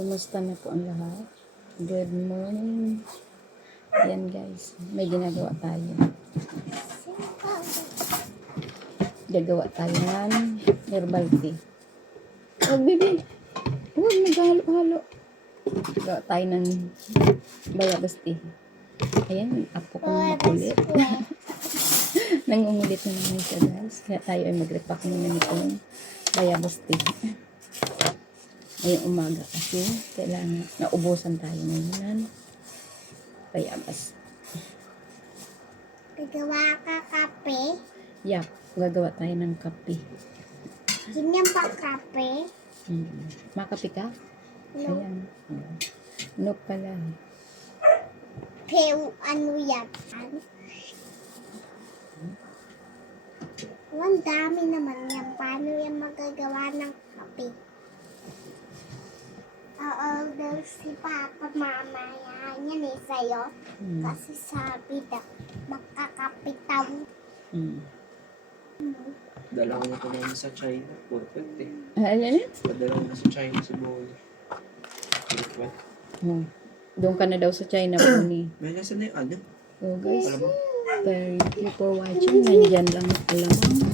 Kumusta na po ang lahat? Good morning. Ayan guys, may ginagawa tayo. Gagawa tayo ng herbal tea. Oh, baby. Huwag naghalo-halo. Gagawa tayo ng bayabas tea. Ayan, apo ko makulit. Nangungulit na naman siya guys. Kaya tayo ay mag-repack muna nitong bayabas tea. Ngayong umaga kasi kailangan naubusan tayo ngayon ng bayabas. Gagawa ka kape? Yap, gagawa tayo ng kape. Ganyan pa kape? Makape ka? No. Ayan. No pala. Pero ano yan? Ang dami naman yan. Paano yan magagawa ng kape? Oo, si Papa mamaya yan sa'yo. Kasi sabi na makakape daw. Dala ko na ito namin sa China. Perfect eh. Ano? Padala ko na sa China si Bonnie. Perfect. Doon ka na daw sa China po ni. May nasa na yung ano? So guys, Alam mo? thank you for watching. Nandyan lang alam.